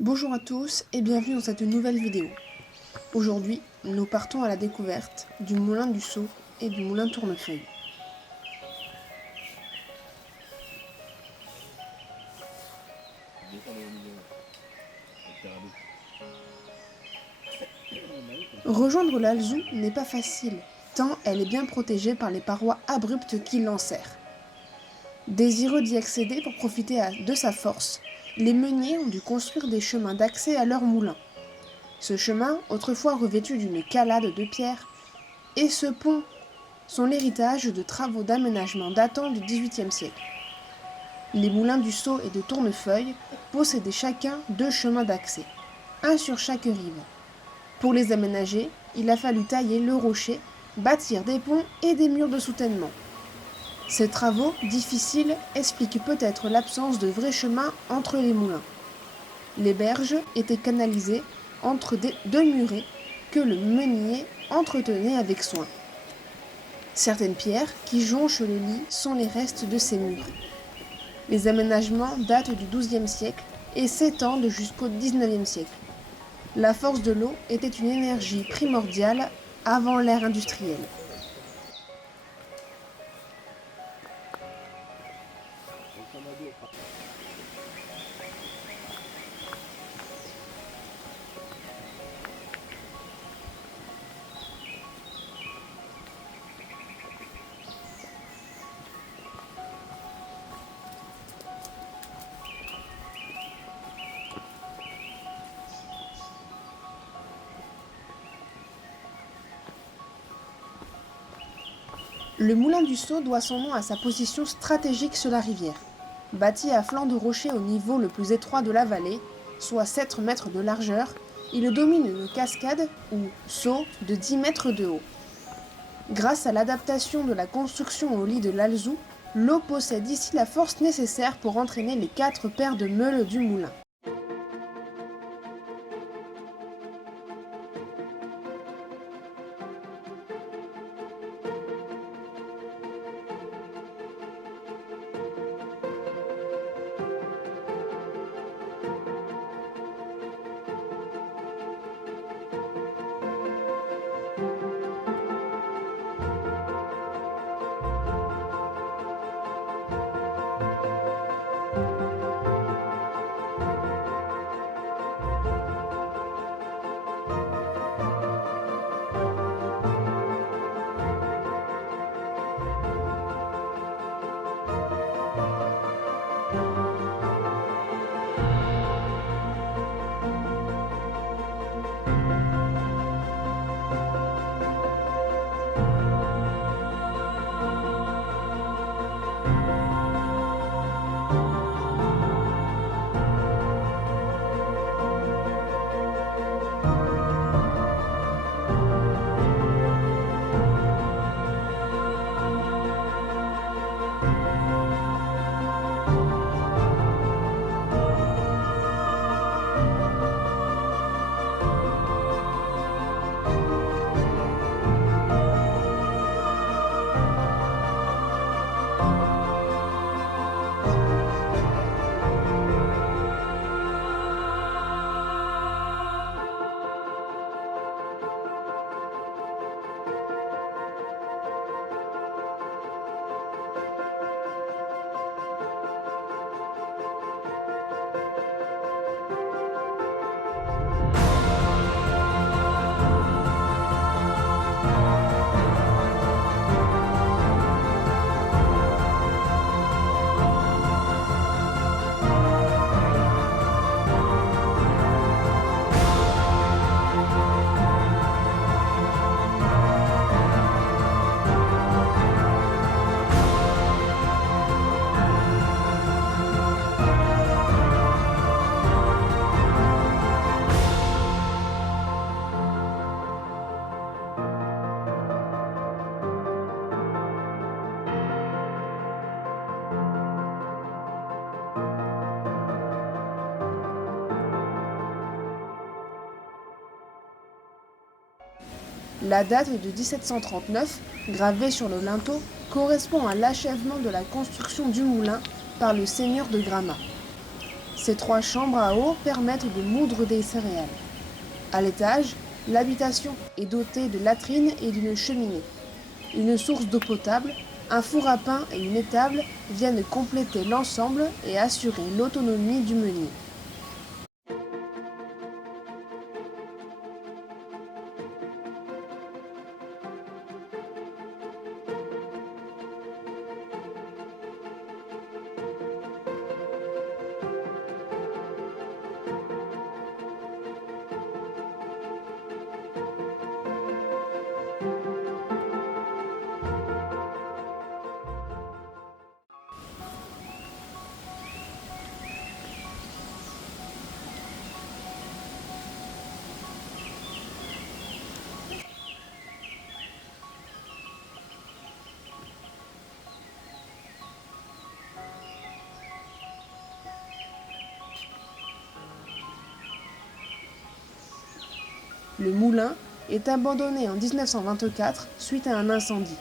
Bonjour à tous et bienvenue dans cette nouvelle vidéo. Aujourd'hui, nous partons à la découverte du moulin du Saut et du moulin Tournefeuille. Rejoindre l'Alzou n'est pas facile, tant elle est bien protégée par les parois abruptes qui l'enserrent. Désireux d'y accéder pour profiter de sa force, les meuniers ont dû construire des chemins d'accès à leur moulin. Ce chemin, autrefois revêtu d'une calade de pierre, et ce pont sont l'héritage de travaux d'aménagement datant du XVIIIe siècle. Les moulins du Saut et de Tournefeuille possédaient chacun 2 chemins d'accès, un sur chaque rive. Pour les aménager, il a fallu tailler le rocher, bâtir des ponts et des murs de soutènement. Ces travaux, difficiles, expliquent peut-être l'absence de vrais chemins entre les moulins. Les berges étaient canalisées entre 2 murets que le meunier entretenait avec soin. Certaines pierres qui jonchent le lit sont les restes de ces murs. Les aménagements datent du XIIe siècle et s'étendent jusqu'au XIXe siècle. La force de l'eau était une énergie primordiale avant l'ère industrielle. Le moulin du Saut doit son nom à sa position stratégique sur la rivière. Bâti à flanc de rocher au niveau le plus étroit de la vallée, soit 7 mètres de largeur, il domine une cascade ou saut de 10 mètres de haut. Grâce à l'adaptation de la construction au lit de l'Alzou, l'eau possède ici la force nécessaire pour entraîner les 4 paires de meules du moulin. La date de 1739, gravée sur le linteau, correspond à l'achèvement de la construction du moulin par le seigneur de Gramat. Ces 3 chambres à eau permettent de moudre des céréales. À l'étage, l'habitation est dotée de latrines et d'une cheminée. Une source d'eau potable, un four à pain et une étable viennent compléter l'ensemble et assurer l'autonomie du meunier. Le moulin est abandonné en 1924 suite à un incendie.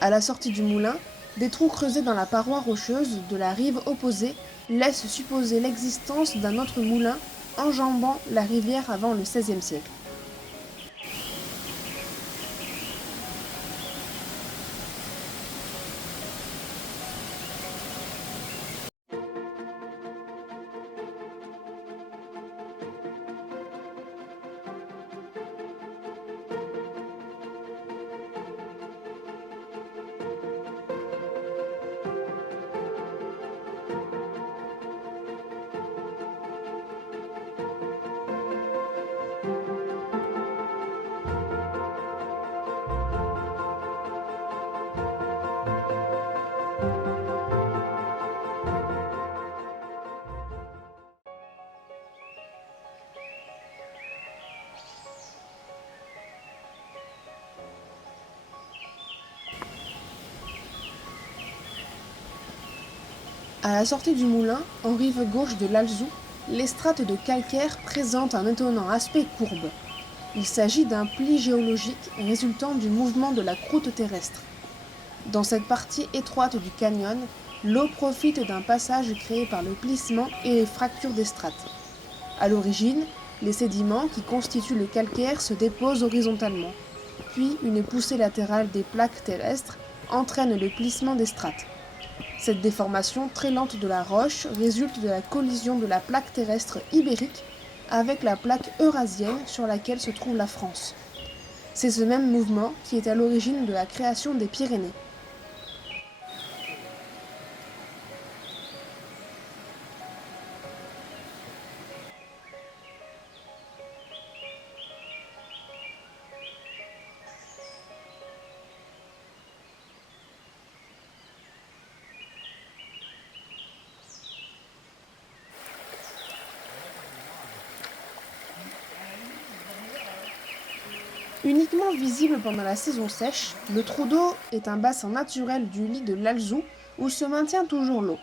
À la sortie du moulin, des trous creusés dans la paroi rocheuse de la rive opposée laissent supposer l'existence d'un autre moulin enjambant la rivière avant le XVIe siècle. À la sortie du moulin, en rive gauche de l'Alzou, les strates de calcaire présentent un étonnant aspect courbe. Il s'agit d'un pli géologique résultant du mouvement de la croûte terrestre. Dans cette partie étroite du canyon, l'eau profite d'un passage créé par le plissement et les fractures des strates. À l'origine, les sédiments qui constituent le calcaire se déposent horizontalement, puis une poussée latérale des plaques terrestres entraîne le plissement des strates. Cette déformation très lente de la roche résulte de la collision de la plaque terrestre ibérique avec la plaque eurasienne sur laquelle se trouve la France. C'est ce même mouvement qui est à l'origine de la création des Pyrénées. Uniquement visible pendant la saison sèche, le trou d'eau est un bassin naturel du lit de l'Alzou où se maintient toujours l'eau.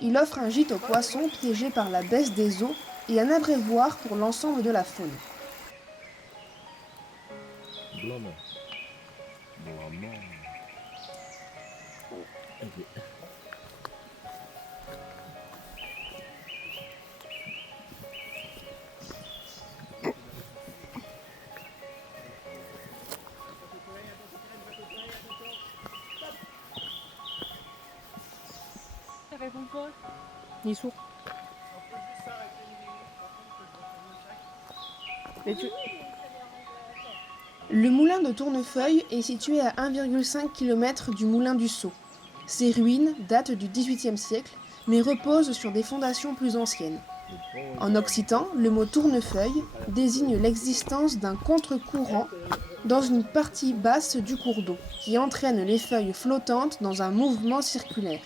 Il offre un gîte aux poissons piégés par la baisse des eaux et un abreuvoir pour l'ensemble de la faune. Ça répond quoi? Il est sourd. Mais tu... Le moulin de Tournefeuille est situé à 1,5 km du moulin du Sceau. Ses ruines datent du XVIIIe siècle, mais reposent sur des fondations plus anciennes. En occitan, le mot tournefeuille désigne l'existence d'un contre-courant dans une partie basse du cours d'eau, qui entraîne les feuilles flottantes dans un mouvement circulaire.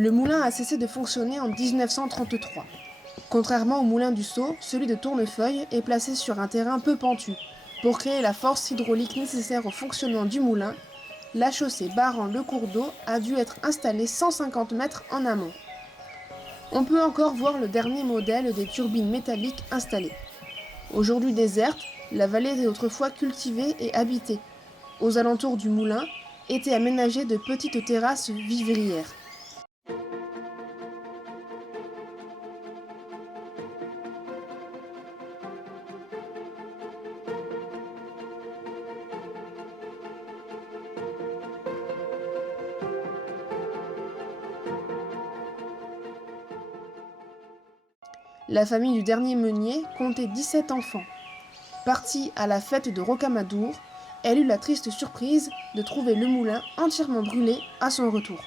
Le moulin a cessé de fonctionner en 1933. Contrairement au moulin du Sceau, celui de Tournefeuille est placé sur un terrain peu pentu. Pour créer la force hydraulique nécessaire au fonctionnement du moulin, la chaussée barrant le cours d'eau a dû être installée 150 mètres en amont. On peut encore voir le dernier modèle des turbines métalliques installées. Aujourd'hui déserte, la vallée était autrefois cultivée et habitée. Aux alentours du moulin étaient aménagées de petites terrasses vivrières. La famille du dernier meunier comptait 17 enfants. Partie à la fête de Rocamadour, elle eut la triste surprise de trouver le moulin entièrement brûlé à son retour.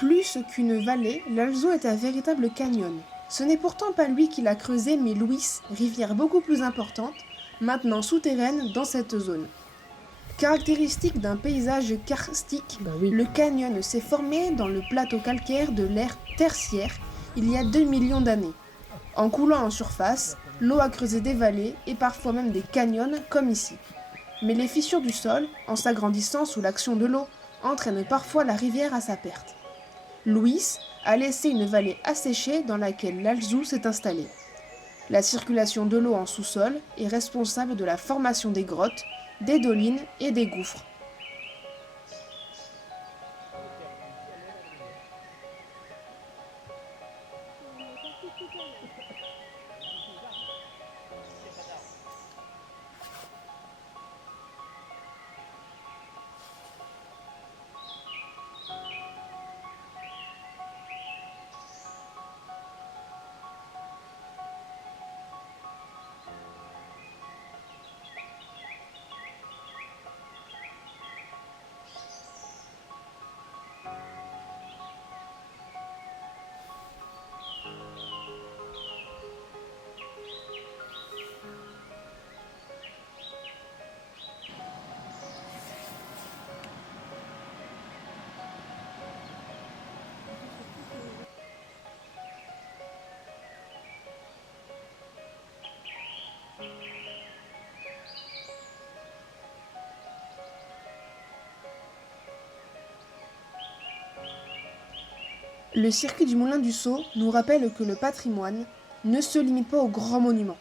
Plus qu'une vallée, l'Alzou est un véritable canyon. Ce n'est pourtant pas lui qui l'a creusé, mais Louis, rivière beaucoup plus importante, maintenant souterraine dans cette zone. Caractéristique d'un paysage karstique, le canyon s'est formé dans le plateau calcaire de l'ère tertiaire il y a 2 millions d'années. En coulant en surface, l'eau a creusé des vallées et parfois même des canyons comme ici. Mais les fissures du sol, en s'agrandissant sous l'action de l'eau, entraînent parfois la rivière à sa perte. Louis a laissé une vallée asséchée dans laquelle l'Alzou s'est installé. La circulation de l'eau en sous-sol est responsable de la formation des grottes, des dolines et des gouffres. Le circuit du Moulin du Sceau nous rappelle que le patrimoine ne se limite pas aux grands monuments.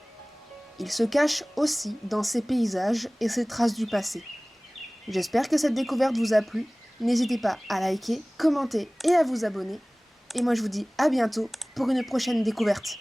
Il se cache aussi dans ses paysages et ses traces du passé. J'espère que cette découverte vous a plu. N'hésitez pas à liker, commenter et à vous abonner. Et moi je vous dis à bientôt pour une prochaine découverte.